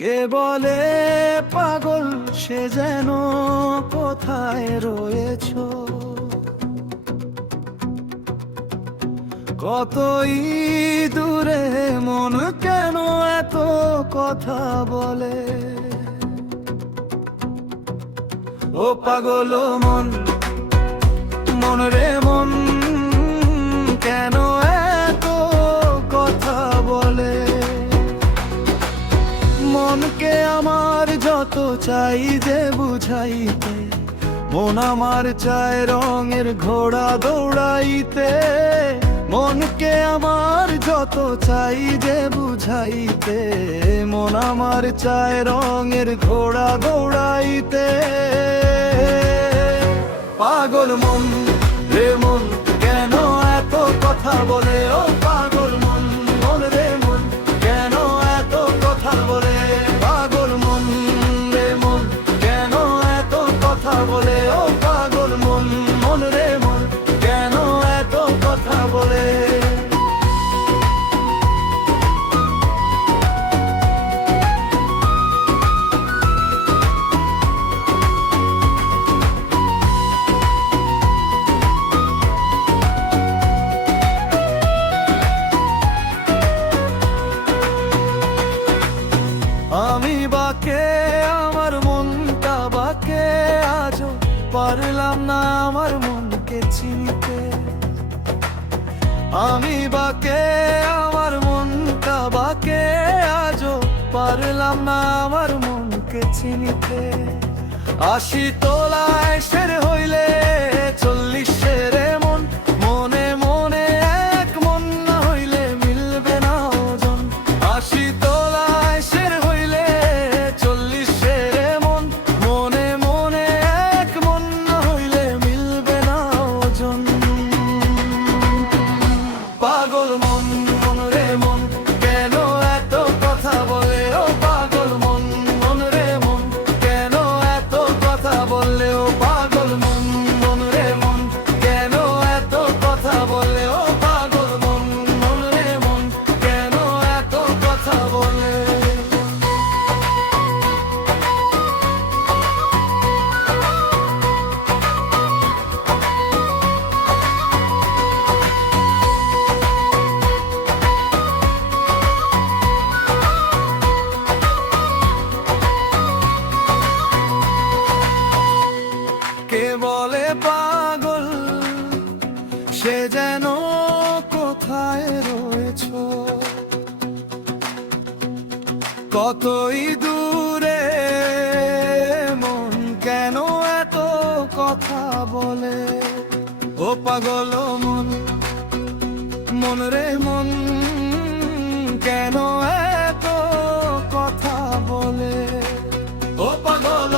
কে বলে পাগল সে যেন কোথায় রয়েছো, কতই দূরে মন কেন এত কথা বলে। ও পাগল মন, মন রে মন কেন এত কথা বলে। মনকে আমার যত চাই যে বুঝাইতে, মন আমার চায় রঙের ঘোড়া দৌড়াইতে। মনকে আমার যত চাই যে বুঝাইতে, মন আমার চায় রঙের ঘোড়া দৌড়াইতে। পাগল মন রে মন কেন এত কথা বলে। ও পাগল মন, মন রে মন কেন এত কথা বলে। পাগল মন রে মন কেন এত কথা বলে। ও পাগল মন, মন রে মন কেন এত কথা বলে। আমি বাকে আমার মনটা বাকে, আজও পারলাম না আমার মনকে চিনতে। আমি বাকে আমার মনটা বাকে, আজও পারলাম না আমার মনকে চিনতে। ৮০ তোলায় সের হইলে ৪০ সেরে মন, মনে মনে এক মন না হইলে মিলবে না ওজন। ৮০ তোলায় সের হইলে ৪০ সেরে মন, মনে মনে এক মন না হইলে মিলবে না ওজন। পাগল মন, মন রে মন কেন এত কথা বলে। ও পাগল মন, মন রে মন কেন এত কথা বলে। ও পাগল মন, মন রে মন কেন এত কথা বলে। ও পাগল মন, মন রে মন কেন এত কথা বলে। কে বলে পাগল সে যেন কোথায় রয়েছো, কতই দূরে মন কেন এত কথা বলে। ও পাগল মন, মন রে মন কেন এত কথা বলে। ও পাগল